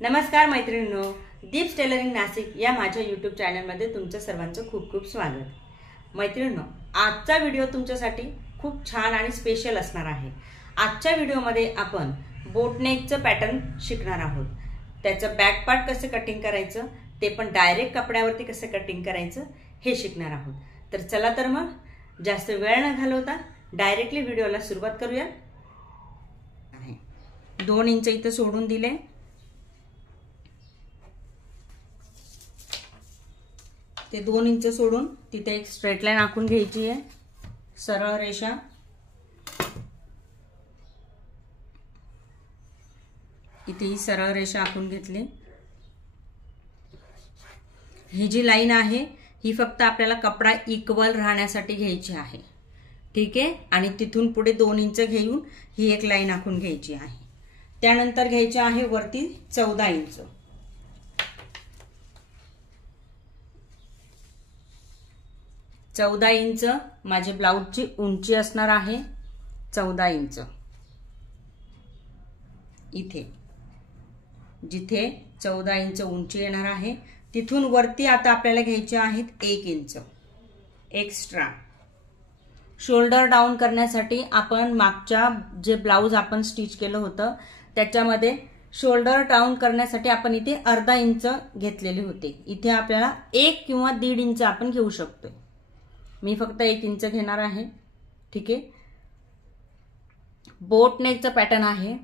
नमस्कार मैत्रिणींनो, दीप्स टेलरिंग नाशिक या माझ्या यूट्यूब चॅनलमध्ये तुमचं सर्वांचं खूप खूप स्वागत। मैत्रिणींनो, आजचा व्हिडिओ तुमच्यासाठी खूप छान आणि स्पेशल असणार आहे। आजच्या व्हिडिओमध्ये आपण बोटनेकचं पॅटर्न शिकणार आहोत। त्याचं बॅक पार्ट कसं कटिंग करायचं, ते पण डायरेक्ट कपड्यावरती कसं कटिंग करायचं हे शिकणार आहोत। तर चला तर मग जास्त वेळ न घालवता डायरेक्टली व्हिडिओला सुरुवात करूया। 2 इंच इथे सोडून दिले। ते 2 इंच सोडून तिथे एक स्ट्रेट लाईन आखून घ्यायची आहे, सरळ रेषा। इथे ही सरळ रेषा आखून घेतली। ही जी लाईन आहे ही फक्त आपल्याला कपडा इक्वल राहण्यासाठी घ्यायची आहे, ठीक आहे। आणि तिथून पुढे 2 इंच घेऊन ही एक लाईन आखून घ्यायची आहे। त्यानंतर घ्यायची आहे वरती 14 इंच। 14 इंच माझे ब्लाउजची उंची असणार आहे। 14 इंच इथे जिथे 14 इंच उंची येणार आहे तिथून वरती आता आपल्याला घ्यायचे आहेत 1 इंच एक्स्ट्रा। शोल्डर डाऊन करण्यासाठी आपण मागच्या जे ब्लाउज आपण स्टिच केलं होतं त्याच्यामध्ये शोल्डर डाऊन करण्यासाठी आपण इथे अर्धा इंच घेतलेले होते। इथे आपल्याला 1 किंवा 1.5 इंच आपण घेऊ शकतो। मी फक्त 1 इंच घेणार आहे, ठीक आहे। बोट नेकचा पॅटर्न आहे।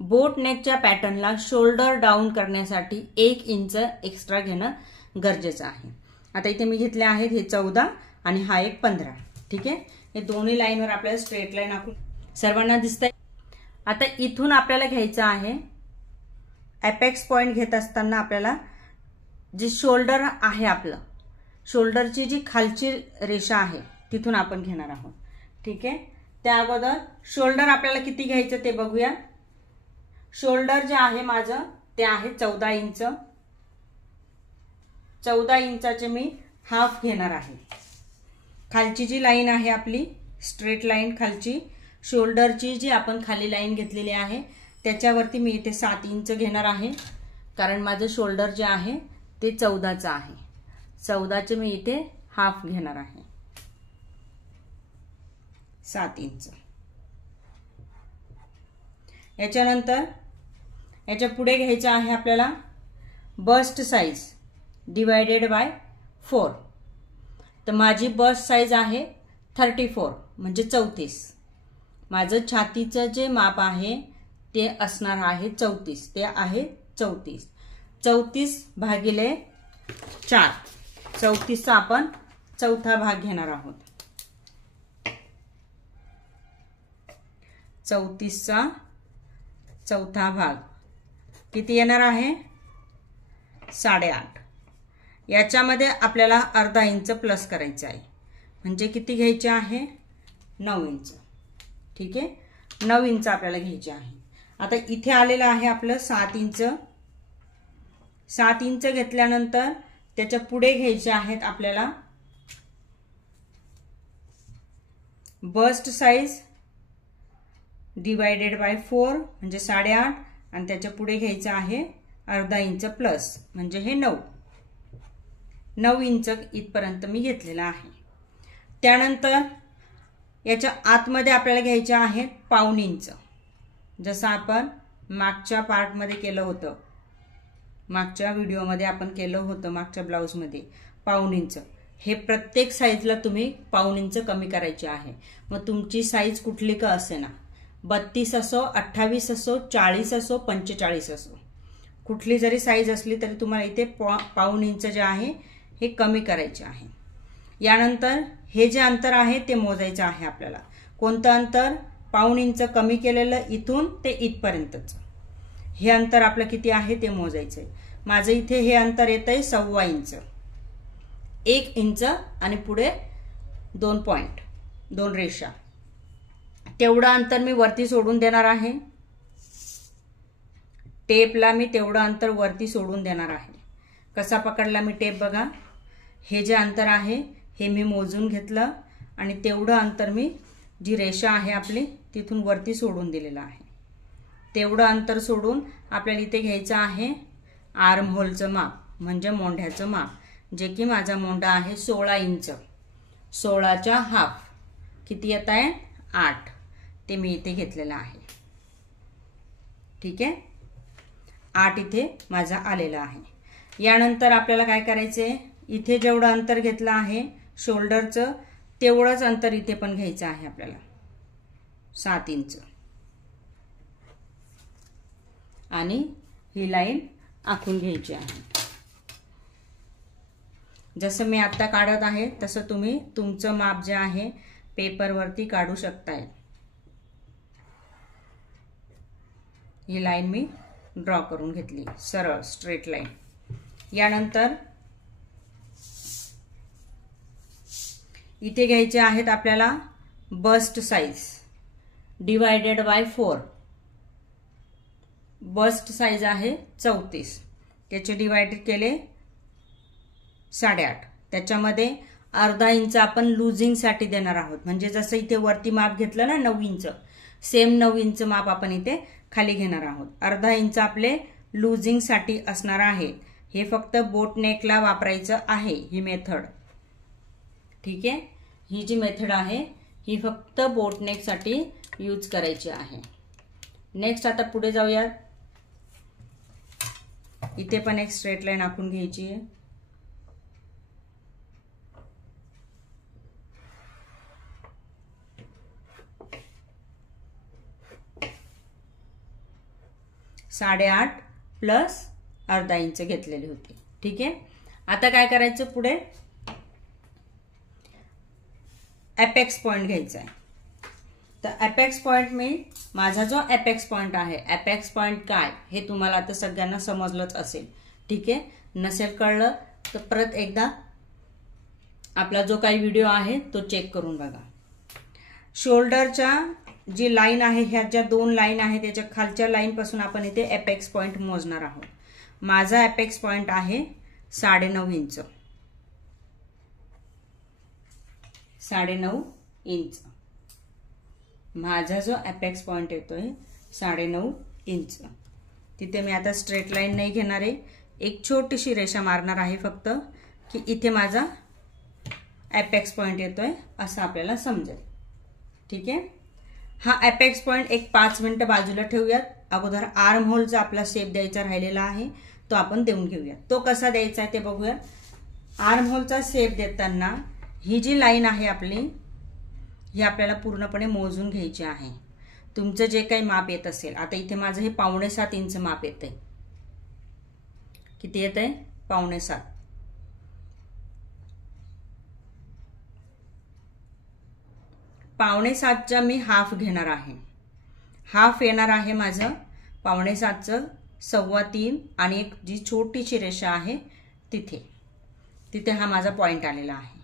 बोट नेकच्या पॅटर्नला शोल्डर डाऊन करण्यासाठी 1 इंच एक्स्ट्रा घेणं गरजेचं आहे। आता इथे मी घेतले आहेत हे 14 आणि हा एक 15, ठीक आहे। हे दोन्ही लाईनवर आपल्याला स्ट्रेट लाईन आखून सर्वांना दिसतंय। आता इथून आपल्याला घ्यायचं आहे एपेक्स पॉइंट घेत असताना आपल्याला जे शोल्डर आहे आपलं शोल्डरची जी खालची रेषा आहे तिथून आपण घेणार आहोत, ठीक आहे। त्या अगोदर शोल्डर आपल्याला किती घ्यायचं ते बघूया। शोल्डर जे आहे माझं ते आहे 14 इंच। 14 इंचाचे मी हाफ घेणार आहे। खालची जी लाईन आहे आपली स्ट्रेट लाईन खालची शोल्डरची जी आपण खाली लाईन घेतलेली आहे त्याच्यावरती मी इथे 7 इंच घेणार आहे, कारण माझं शोल्डर जे आहे ते 14चं आहे। 14चे मी इथे हाफ घेणार आहे, 7 इंच। याच्यानंतर याच्या पुढे घ्यायचं आहे आपल्याला बस्ट साइज डिवाइडेड बाय 4। तर माझी बस्ट साइज आहे 34 म्हणजे 34। माझं छातीचं जे माप आहे ते असणार आहे 34, ते आहे 34। 34 भागिले 4, 34चा आपण चौथा भाग घेणार आहोत। 34चा चौथा भाग किती येणार आहे 8.5। याच्यामध्ये आपल्याला अर्धा इंच प्लस करायचं आहे, म्हणजे किती घ्यायचे आहे 9 इंच, ठीक आहे। 9 इंच आपल्याला घ्यायचे आहे। आता इथे आलेलं आहे आपलं 7 इंच। 7 इंच घेतल्यानंतर त्याच्या पुढे घ्यायचे आहेत आपल्याला बस्ट साइज डिवाइडेड बाय 4 म्हणजे 8.5 आणि त्याच्या पुढे घ्यायचं आहे अर्धा इंच प्लस म्हणजे हे 9 इंच इथपर्यंत मी घेतलेला आहे। त्यानंतर याच्या आतमध्ये आपल्याला घ्यायचे आहे 1/2 इंच, जसं आपण मागच्या पार्टमध्ये केलं होतं, मागच्या व्हिडिओमध्ये आपण केलं होतं मागच्या ब्लाउजमध्ये 1/2 इंच। हे प्रत्येक साईजला तुम्ही 1/2 इंच कमी करायचे आहे। मग तुमची साईज कुठली का असेना, 32 असो, 28 असो, 40 असो, 45 असो, कुठली जरी साईज असली तरी तुम्हाला इथे 1/2 इंच जे आहे हे कमी करायचे आहे। यानंतर हे जे अंतर आहे ते मोजायचं आहे आपल्याला। कोणतं अंतर 1/2 इंच कमी केलेलं इथून ते इथपर्यंतच, हे अंतर आपलं किती आहे ते मोजायचंय। माझं इथे हे अंतर येतंय 1.25 इंच। 1 इंच आणि पुढे 2 पॉइंट 2 रेषा, तेवढं अंतर मी वरती सोडून देणार आहे। टेपला मी तेवढं अंतर वरती सोडून देणार आहे। कसा पकडला मी टेप बघा, हे जे अंतर आहे हे मी मोजून घेतलं आणि तेवढं अंतर मी जी रेषा आहे आपली तिथून वरती सोडून दिलेलं आहे। तेवढं अंतर सोडून आपल्याला इथे घ्यायचं आहे आर्म होलचं माप म्हणजे मोंढ्याचं माप, जे की माझा मोंढा आहे 16 इंच, 16च्या हाफ किती येत आहे 8, ते मी इथे घेतलेलं आहे. ठीक आहे, 8 इथे माझा आलेला आहे. यानंतर आपल्याला काय करायचंय, इथे जेवढं अंतर घेतलं आहे शोल्डरचं तेवढंच अंतर इथे पण घ्यायचं आहे आपल्याला 7 इंच, आणि ही लाईन आखून घ्यायची आहे. जसं मी आता काढत आहे तसं तुम्ही तुमचं माप जे आहे पेपरवरती काढू शकताय. ही लाईन मी ड्रॉ करून घेतली, सरळ स्ट्रेट लाईन. यानंतर इथे घ्यायचे आहेत आपल्याला bust size divided by 4. Bust size आहे 34, त्याचे डिवाइड केले 8.5. त्याच्यामध्ये अर्धा इंच आपण लुजिंग साठी देणार आहोत. म्हणजे जसं इथे वरती माप घेतलं ना 9 इंच, सेम 9 इंच माप आपण इथे खाली घेणार आहोत. अर्धा इंच आपले लुजिंग साठी असणार आहे. हे फक्त बोट नेकला वापरायचं आहे ही मेथड. ठीक आहे, ही जी मेथड आहे ही फक्त बोट नेक साठी यूज करायची आहे. नेक्स्ट आता पुढे जाऊया. इथे पण एक स्ट्रेट लाईन आखून घ्यायची आहे. ,8 प्लस अर्धा इंच घेतलेले होते. ठीक आहे, आता काय करायचं, पुढे एपेक्स पॉइंट घ्यायचा आहे. तर एपेक्स पॉइंट मी माझा जो एपेक्स पॉइंट आहे, एपेक्स पॉइंट काय हे तुम्हाला आता सगळ्यांना समजलंच असेल. ठीक आहे, नसेल कळलं तर परत एकदा आपला जो काही व्हिडिओ आहे तो चेक करून बघा. शोल्डरच्या जी लाईन आहे, ह्या ज्या 2 लाईन आहे त्याच्या खालच्या लाईन पासून आपण इथे एपेक्स पॉइंट मोजणार आहोत. माझा एपेक्स पॉइंट आहे 9.5 इंच, 9.5 इंच. माझा जो एपेक्स पॉइंट येतोय 9.5 इंच. तिथे मी आता स्ट्रेट लाईन नाही घेणार आहे, एक छोटीशी रेषा मारणार आहे फक्त, की इथे माझा एपेक्स पॉइंट येतोय असं आपल्याला समजेल. ठीक आहे, हा एपेक्स पॉइंट एक 5 मिनिटं बाजूला ठेवूयात. अगोदर आर्म होलचा आपला शेप द्यायचा राहिलेला आहे तो आपण देऊन घेऊया. तो कसा द्यायचा आहे ते बघूया. आर्म होलचा शेप देताना ही जी लाईन आहे आपली, ही आपल्याला पूर्णपणे मोजून घ्यायची आहे. तुमचं जे काही माप येत असेल, आता इथे माझं हे 7.5 इंच माप येतंय. किती येतंय 7.5. 7.5चा मी हाफ घेणार आहे. हाफ येणार आहे माझं 7.5चं 3.25 आणि एक जी छोटीशी रेषा आहे तिथे हा माझा पॉइंट आलेला आहे.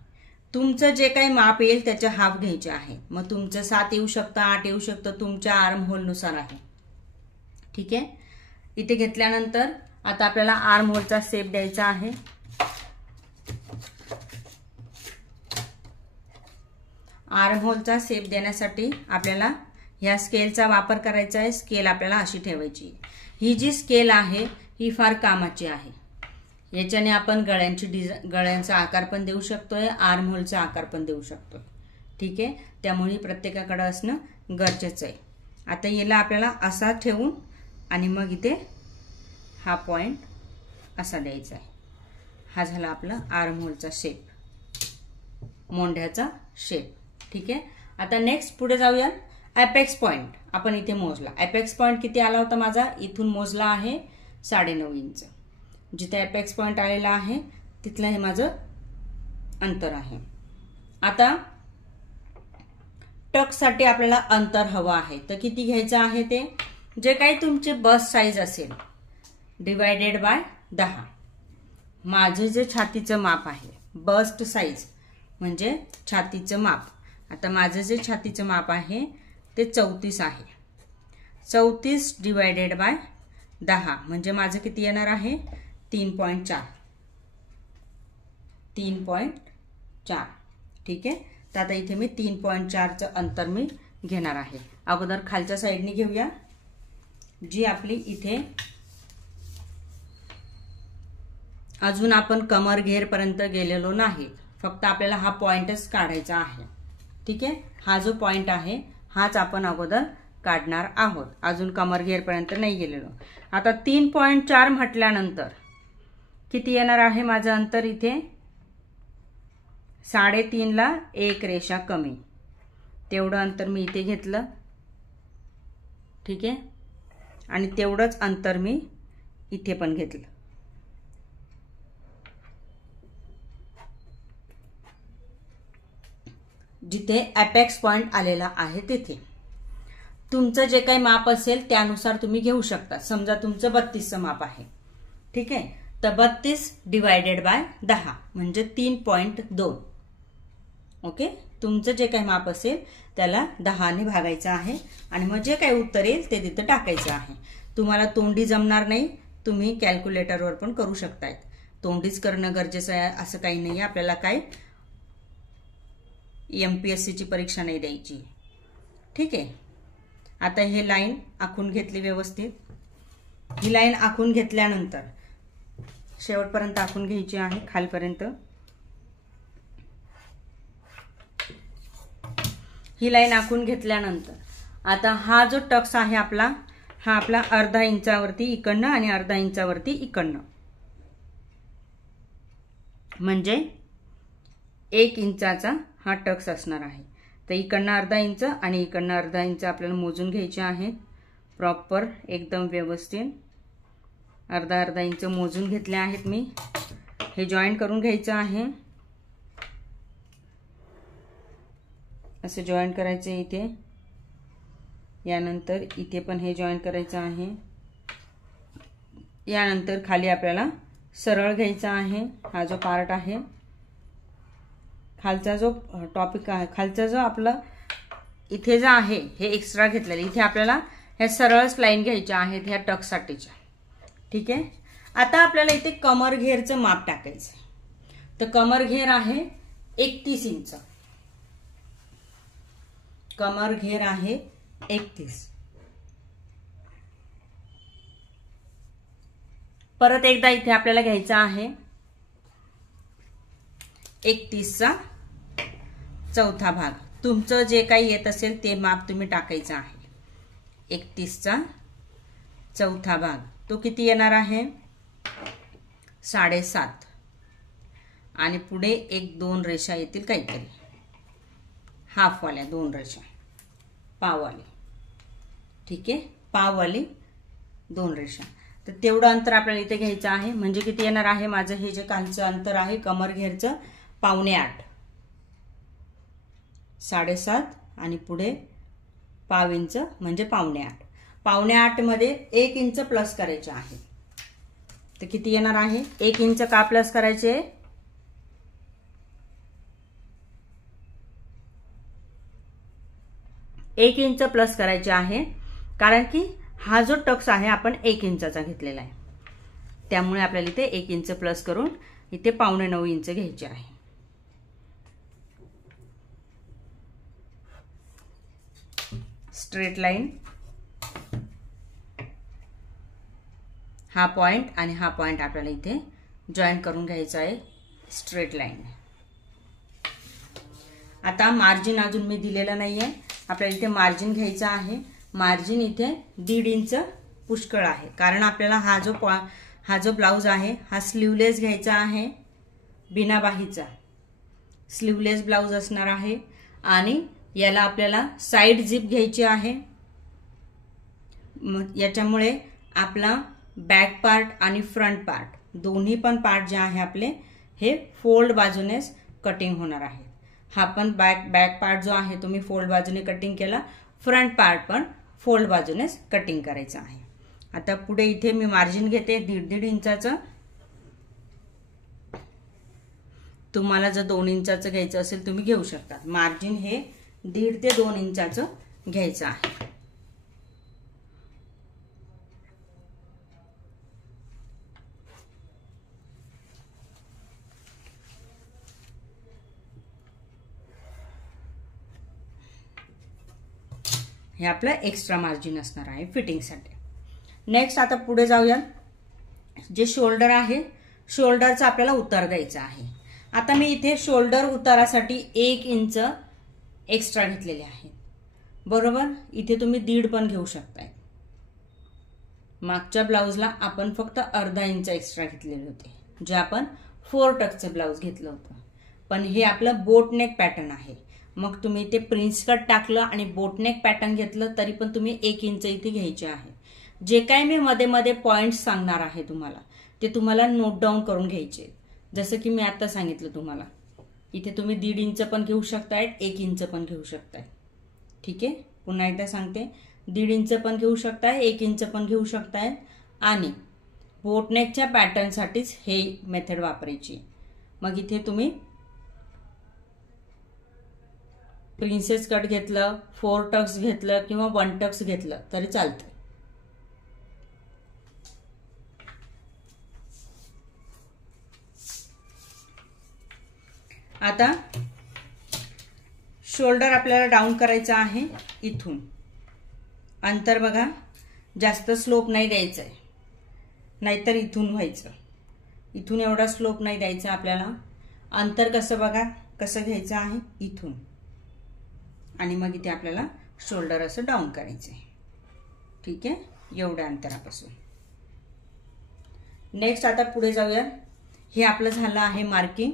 तुमचं जे काही माप येईल त्याचे हाफ घ्यायचे आहे. मग तुमचं 7 येऊ शकतं, 8 येऊ शकतं, तुमच्या आर्म होलनुसार आहे. ठीक आहे, इथे घेतल्यानंतर आता आपल्याला आर्म होलचा शेप द्यायचा आहे. आर्म होलचा शेप देण्यासाठी आपल्याला ह्या स्केलचा वापर करायचा आहे. स्केल आपल्याला अशी ठेवायची. ही जी स्केल आहे ही फार कामाची आहे. याच्याने आपण गळ्यांचा आकार पण देऊ शकतोय, आर्म होलचा आकार पण देऊ शकतो. ठीक आहे, त्यामुळे प्रत्येकाकडे असणं गरजेचं आहे. आता याला आपल्याला असा ठेवून आणि मग इथे हा पॉइंट असा द्यायचा आहे. हा झाला आपला आर्म होलचा शेप, मोंढ्याचा शेप. ठीक आहे, आता नेक्स्ट पुढे जाऊया. एपेक्स पॉइंट आपण इथे मोजला. एपेक्स पॉइंट किती आला होता माझा, इथून मोजला आहे 9.5 इंच. जिथे एपेक्स पॉइंट आलेला आहे तिथलं हे माझं अंतर आहे. आता टक साठी आपल्याला अंतर हवं आहे, तर किती घ्यायचं आहे ते, जे काही तुमचे बस्ट साइज असेल डिवायडेड बाय 10. माझे जे छातीचं माप आहे, बस्ट साइज म्हणजे छातीचं माप, आता माझं जे छातीचं माप आहे ते 34 आहे. 34 डिवायडेड बाय 10 म्हणजे माझं किती येणार आहे 3.4. 3.4. ठीक आहे, तर आता इथे मी 3.4चं अंतर मी घेणार आहे. अगोदर खालच्या साईडने घेऊया. जी आपली इथे अजून आपण कमर घेरपर्यंत गेलेलो नाही, फक्त आपल्याला हा पॉइंटच काढायचा आहे. ठीक आहे, हा जो पॉइंट आहे हाच आपण अगोदर काढणार आहोत. अजून कमर घेरपर्यंत नाही गेलेलो. आता 3.4 म्हटल्यानंतर किती येणार आहे माझं अंतर इथे? 3.5 ला एक रेषा कमी, तेवढं अंतर मी इथे घेतलं. ठीक आहे, आणि तेवढंच अंतर मी इथे पण घेतलं. जिथे अपेक्स पॉइंट आलेला आहे तिथे तुमचं जे काही माप असेल त्यानुसार तुम्ही घेऊ शकता. समजा तुमचं 32चं माप आहे. ठीक आहे, तर 32 डिवायडेड बाय 10 म्हणजे 3.2. ओके, तुमचं जे काही माप असेल त्याला 10 ने भागायचं आहे आणि मग जे काही उत्तर येईल ते तिथं टाकायचं आहे. तुम्हाला तोंडी जमणार नाही, तुम्ही कॅल्क्युलेटरवर पण करू शकतायत. तोंडीच करणं गरजेचं आहे असं काही नाही. आपल्याला काय MPSCची परीक्षा नाही द्यायची. ठीक आहे, आता हे लाईन आखून घेतली व्यवस्थित. ही लाईन आखून घेतल्यानंतर शेवटपर्यंत आखून घ्यायची आहे, खालपर्यंत. ही लाईन आखून घेतल्यानंतर आता हा जो टक्स आहे आपला, हा आपला अर्धा इंचावरती इकडनं आणि अर्धा इंचावरती इकडनं, म्हणजे 1 इंचाचा हा टक्स असणार आहे. तर इकडनं अर्धा इंच आणि इकडनं अर्धा इंच आपल्याला मोजून घ्यायचे आहे. प्रॉपर एकदम व्यवस्थित अर्धा इंच मोजून घेतले आहेत मी. हे जॉईंट करून घ्यायचं आहे. असं जॉईंट करायचं इथे, यानंतर इथे पण हे जॉईंट करायचं आहे. यानंतर खाली आपल्याला सरळ घ्यायचा आहे. हा जो पार्ट आहे, खालचा जो टॉपिक आहे, खालचा जो आपला इथे जो आहे हे एक्स्ट्रा घेतलेलं, इथे आपल्याला ह्या सरळच लाईन घ्यायच्या आहेत ह्या टक्ससाठीच्या. ठीक आहे, आता आपल्याला इथे कमर घेरचं माप टाकायचं. तर कमर घेर आहे 31 इंच. कमर घेर आहे 31. परत एकदा इथे आपल्याला घ्यायचा आहे 31चा चौथा भाग. तुमचं जे काही येत असेल ते माप तुम्ही टाकायचं आहे. 31चा चौथा भाग तो किती येणार आहे? 7.5. आणि पुढे 1-2 रेषा येतील काहीतरी, हाफवाल्या 2 रेषा, पाववाली. ठीक आहे, पाववाली 2 रेषा. तर तेवढं अंतर आपल्याला इथे घ्यायचं आहे. म्हणजे किती येणार आहे माझं हे जे खालचं अंतर आहे कमर घेरचं 7.25. 7.5 आणि पुढे पाव इंच म्हणजे 7.25. 7.25 मध्ये 1 इंच प्लस करायचे आहे. तर किती येणार आहे? 1 इंच का प्लस करायचे? एक इंच प्लस करायचे आहे, कारण की हा जो टक्स आहे आपण 1 इंचाचा घेतलेला आहे, त्यामुळे आपल्याला इथे 1 इंच प्लस करून इथे 8.25 इंच घ्यायचे आहे. स्ट्रेट लाईन, हा पॉइंट आणि हा पॉइंट आपल्याला इथे जॉईन करून घ्यायचा आहे स्ट्रेट लाईन. आता मार्जिन अजून मी दिलेलं नाहीये, आपल्याला इथे मार्जिन घ्यायचं आहे. मार्जिन इथे 1.5 इंच पुष्कळ आहे, कारण आपल्याला हा जो ब्लाउज आहे हा स्लीवलेस घ्यायचा आहे, बिना बाहीचा स्लीवलेस ब्लाउज असणार आहे. आणि याला आपल्याला साइड झिप घ्यायची आहे. याच्यामुळे आपला बॅक पार्ट आणि फ्रंट पार्ट दोन्ही पण पार्ट जे आहे आपले हे फोल्ड बाजूनेच कटिंग होणार आहे. हा पण बॅक पार्ट जो आहे तुम्ही फोल्ड बाजूने कटिंग केला, फ्रंट पार्ट पण फोल्ड बाजूनेच कटिंग करायचं आहे. आता पुढे इथे मी मार्जिन घेते 1.5 इंचाचं. तुम्हाला जर 2 इंचाचं घ्यायचं असेल तुम्ही घेऊ शकता. मार्जिन हे 1.5 ते 2 इंचाचं घ्यायचं आहे. हे आपलं एक्स्ट्रा मार्जिन असणार आहे फिटिंगसाठी. नेक्स्ट आता पुढे जाऊया. जे शोल्डर आहे शोल्डरचा आपल्याला उतार द्यायचा आहे। आता मी इथे शोल्डर उतारासाठी 1 इंच एक्स्ट्रा घेतलेले आहे, बरोबर। इथे तुम्ही 1.5 पण घेऊ शकताय। मागच्या ब्लाउजला आपण फक्त अर्धा इंच एक्स्ट्रा घेतलेले होते, जे आपण 4 टक्सचे ब्लाउज घेतलं होतं, पण हे आपलं बोटनेक पॅटर्न आहे। मग तुम्ही ते प्रिन्स कट टाकलं आणि बोटनेक पॅटर्न घेतलं तरी पण तुम्ही 1 इंच इथे घ्यायचे आहे। जे काय मी मध्ये मध्ये पॉइंट्स सांगणार आहे तुम्हाला, ते तुम्हाला नोट डाऊन करून घ्यायचे। जसं की मी आता सांगितलं तुम्हाला, इथे तुम्ही 1.5 इंच पण घेऊ शकताय, 1 इंच पण घेऊ शकताय। ठीक आहे, पुन्हा एकदा सांगते, 1.5 इंच पण घेऊ शकताय, 1 इंच पण घेऊ शकताय आणि बोटनेकच्या पॅटर्नसाठीच हे मेथड वापरायची। मग इथे तुम्ही प्रिन्सेस कट घेतलं, 4 टक्स घेतलं किंवा 1 टक्स घेतलं तरी चालतं। आता शोल्डर आपल्याला डाऊन करायचा आहे। इथून अंतर बघा, जास्त स्लोप नाही द्यायचं आहे, नाहीतर इथून व्हायचं। इथून एवढा स्लोप नाही द्यायचा आपल्याला। अंतर कसं बघा, कसं घ्यायचं आहे इथून, आणि मग इथे आपल्याला शोल्डर असं डाऊन करायचं आहे। ठीक आहे, एवढ्या अंतरापासून। नेक्स्ट आता पुढे जाऊया। हे आपलं झालं आहे मार्किंग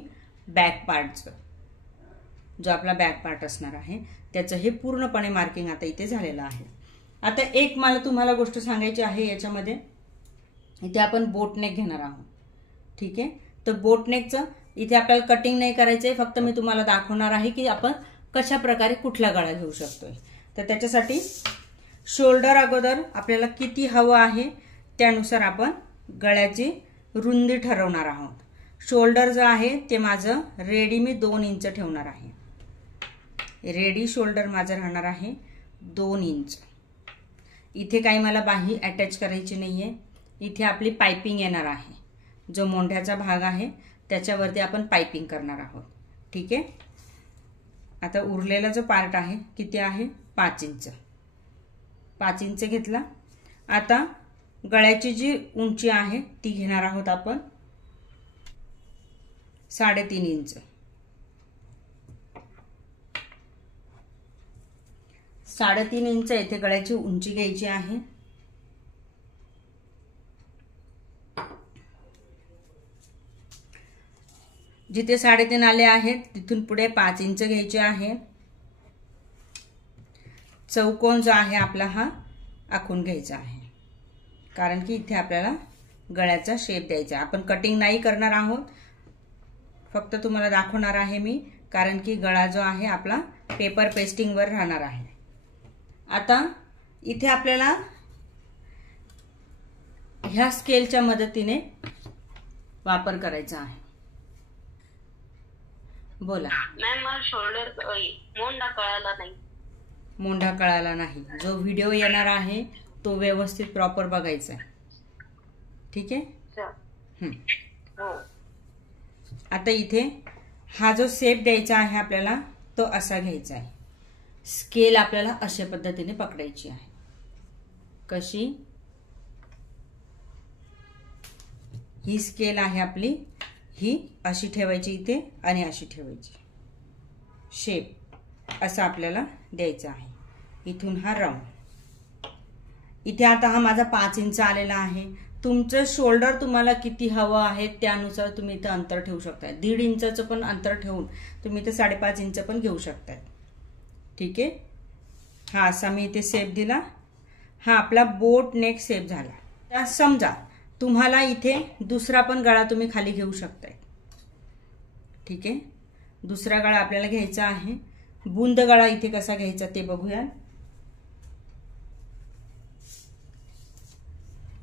बॅक पार्टचं, जो आपला बॅक पार्ट असणार आहे त्याचं हे पूर्णपणे मार्किंग आता इथे झालेलं आहे। आता एक मला तुम्हाला गोष्ट सांगायची आहे याच्यामध्ये, इथे आपण बोटनेक घेणार आहोत। ठीक आहे, तर बोटनेकचं इथे आपल्याला कटिंग नाही करायचंय, फक्त मी तुम्हाला दाखवणार आहे की आपण कशा प्रकारे कुठला गळा घेऊ शकतोय। तर त्याच्यासाठी शोल्डर अगोदर आपल्याला किती हवं आहे त्यानुसार आपण गळ्याची रुंदी ठरवणार आहोत। शोल्डर जो आहे ते माझं रेडी मी 2 इंच ठेवणार आहे। रेडी शोल्डर माझं राहणार आहे 2 इंच। इथे काही मला बाही अटॅच करायची नाहीये, इथे आपली पाइपिंग येणार आहे। जो मोंढ्याचा भाग आहे त्याच्यावरती आपण पाइपिंग करणार आहोत। ठीक आहे, आता उरलेला जो पार्ट आहे किती आहे, 5 इंच। 5 इंच घेतला। आता गळ्याची जी उंची आहे ती घेणार आहोत आपण 3.5 इंच। 3.5 इंच इथे गळ्याची उंची घ्यायची आहे। जिथे 3.5 आले आहेत तिथून पुढे 5 इंच घ्यायचे आहे। चौकोन जो आहे आपला हा आखून घ्यायचा आहे, कारण की इथे आपल्याला गळ्याचा शेप द्यायचा। आपण कटिंग नाही करणार आहोत, फक्त तुम्हाला दाखवणार आहे मी, कारण की गळा जो आहे आपला पेपर पेस्टिंग वर राहणार आहे। आता इथे आपल्याला ह्या स्केलच्या मदतीने वापर करायचा आहे। बोला मॅम, मला शोल्डर मोंढा कळाला नाही। मोंढा कळाला नाही, जो व्हिडिओ येणार आहे तो व्यवस्थित प्रॉपर बघायचा आहे। ठीक आहे। आता इथे हा जो शेप द्यायचा आहे आपल्याला तो असा घ्यायचा आहे। स्केल आपल्याला अशा पद्धतीने पकडायची आहे। कशी, ही स्केल आहे आपली, ही अशी ठेवायची इथे आणि अशी ठेवायची। शेप असा आपल्याला द्यायचा आहे। इथून हा राऊंड, इथे आता हा माझा 5 इंच आलेला आहे। तुमचं शोल्डर तुम्हाला किती हवं आहे त्यानुसार तुम्ही इथे अंतर ठेवू शकता। 1.5 इंचाचं पण अंतर ठेवून तुम्ही इथे 5.5 इंच पण घेऊ शकता। ठीक आहे, हा असा मी इथे शेप दिला। हा आपला बोट नेक शेप झाला। समजा तुम्हाला इथे दुसरा पण गळा तुम्ही खाली घेऊ शकताय। ठीक आहे, दुसरा गळा आपल्याला घ्यायचा आहे। बुंद गळा इथे कसा घ्यायचा ते बघूया।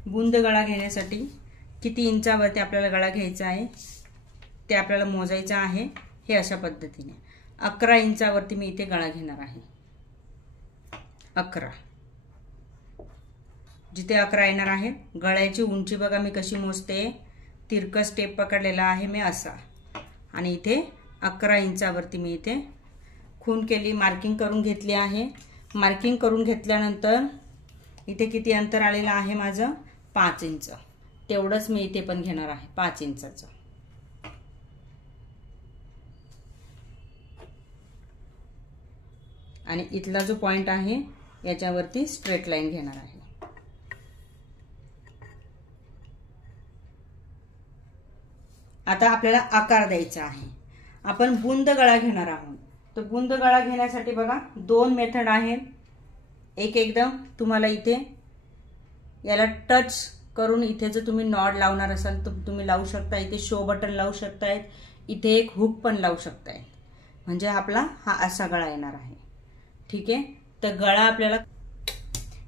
बुंद गळा घेण्यासाठी किती इंचावरती आपल्याला गळा घ्यायचा आहे ते आपल्याला मोजायचं आहे। हे अशा पद्धतीने 11 इंचावरती मी इथे गळा घेणार आहे। 11, जिथे 11 येणार आहे। गळ्याची उंची बघा मी कशी मोजते, तिरकस स्टेप पकडलेला आहे मी असा, आणि इथे 11 इंचावरती मी इथे खून केली, मार्किंग करून घेतली आहे। मार्किंग करून घेतल्यानंतर इथे किती अंतर आलेलं आहे माझं, 5 इंच। तेवढंच मी इथे पण घेणार आहे 5 इंचाचं. आणि इथला जो पॉइंट आहे याच्यावरती स्ट्रेट लाईन घेणार आहे. आता आपल्याला आकार द्यायचा आहे. आपण बुंद गळा घेणार आहोत. तर बुंद गळा घेण्यासाठी बघा 2 मेथड आहेत. एक एकदम तुम्हाला इथे याला टच करून इथे जर तुम्ही नॉड लावणार असाल तर तुम्ही लावू शकता. इथे शो बटन लावू शकताय. इथे एक हुक पण लावू शकताय. म्हणजे आपला हा असा गळा येणार आहे. ठीक आहे. तर गळा आपल्याला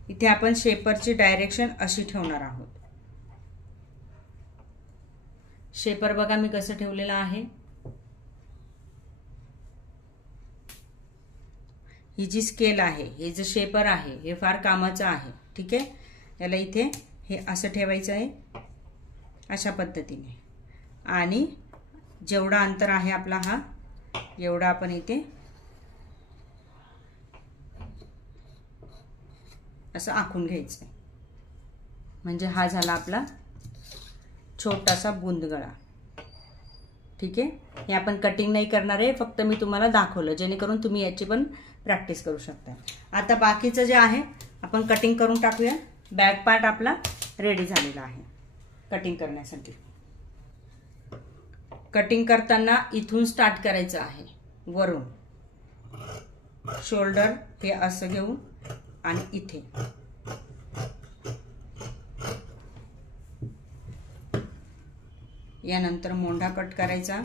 इथे आपण शेपरची डायरेक्शन अशी ठेवणार आहोत. शेपर बघा मी कसं ठेवलेलं आहे. ही जी स्केल आहे, हे जे शेपर आहे हे फार कामाचं आहे. ठीक आहे. याला इथे हे असं ठेवायचं आहे अशा पद्धतीने. आणि जेवढा अंतर आहे आपला हा एवढा आपण इथे असं आखून घ्यायचं. म्हणजे हा झाला आपला छोटासा बुंद गळा. ठीक आहे. हे आपण कटिंग नाही करणार आहे, फक्त मी तुम्हाला दाखवलं जेणेकरून तुम्ही याची पण प्रॅक्टिस करू शकता. आता बाकीचं जे आहे आपण कटिंग करून टाकूया. बॅक पार्ट आपला रेडी झालेला आहे कटिंग करण्यासाठी. कटिंग करताना इथून स्टार्ट करायचं आहे. वरून शोल्डर हे असं घेऊन आणि इथे यानंतर मोंढा कट करायचा.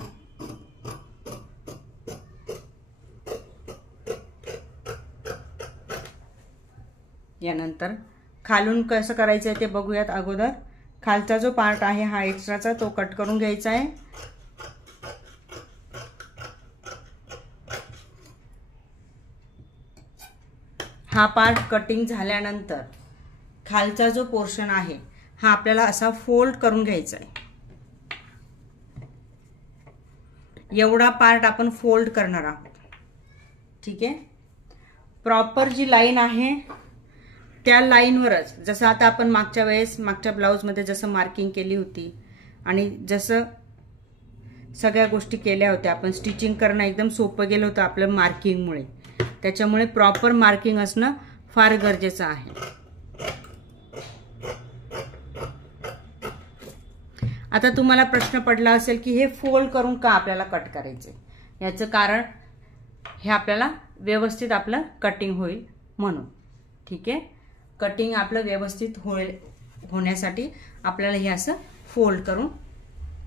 यानंतर खालून कसं करायचं ते बघूयात. अगोदर खालचा जो पार्ट आहे हा एक्स्ट्राचा तो कट करून घ्यायचा आहे. हा पार्ट कटिंग झाल्यानंतर खालचा जो पोर्शन आहे हा आपल्याला असा फोल्ड करून घ्यायचा आहे. एवढा पार्ट आपण फोल्ड करणार आहोत. ठीक आहे. प्रॉपर जी लाईन आहे त्या लाईनवरच जसं आता आपण मागच्या वेळेस मागच्या ब्लाऊजमध्ये जसं मार्किंग केली होती आणि जसं सगळ्या गोष्टी केल्या होत्या, आपण स्टिचिंग करणं एकदम सोपं गेलं होतं आपलं मार्किंगमुळे. त्याच्यामुळे प्रॉपर मार्किंग असणं फार गरजेचं आहे. आता तुम्हाला प्रश्न पडला असेल की हे फोल्ड करून का आपल्याला कट करायचे. याचं कारण हे आपल्याला व्यवस्थित आपलं कटिंग होईल म्हणून. ठीक आहे. कटिंग आपलं व्यवस्थित होण्यासाठी आपल्याला हे असं फोल्ड करून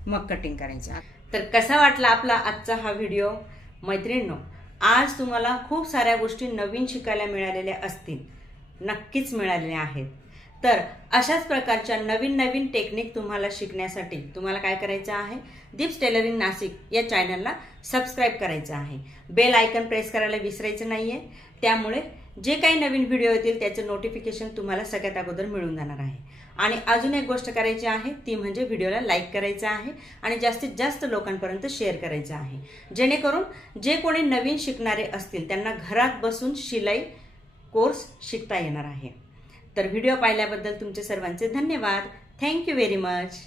मग कटिंग करायचं. तर कसा वाटला आपला आजचा हा व्हिडिओ मैत्रिणींनो. आज तुम्हाला खूप साऱ्या गोष्टी नवीन शिकायला मिळालेल्या असतील. नक्कीच मिळालेल्या आहेत. तर अशाच प्रकारच्या नवीन नवीन टेक्निक तुम्हाला शिकण्यासाठी तुम्हाला काय करायचं आहे, दीप्स टेलरिंग नाशिक या चॅनलला सबस्क्राईब करायचं आहे. बेल आयकन प्रेस करायला विसरायचं नाहीये. त्यामुळे जे काही नवीन व्हिडिओ येतील त्याचं नोटिफिकेशन तुम्हाला सगळ्यात अगोदर मिळून जाणार आहे. आणि अजून एक गोष्ट करायची आहे ती म्हणजे व्हिडिओला लाईक करायचं आहे आणि जास्तीत जास्त लोकांपर्यंत शेअर करायचं आहे. जेणेकरून जे कोणी नवीन शिकणारे असतील त्यांना घरात बसून शिलाई कोर्स शिकता येणार आहे. तर व्हिडिओ पाहिल्याबद्दल तुमचे सर्वांचे धन्यवाद. Thank you very much.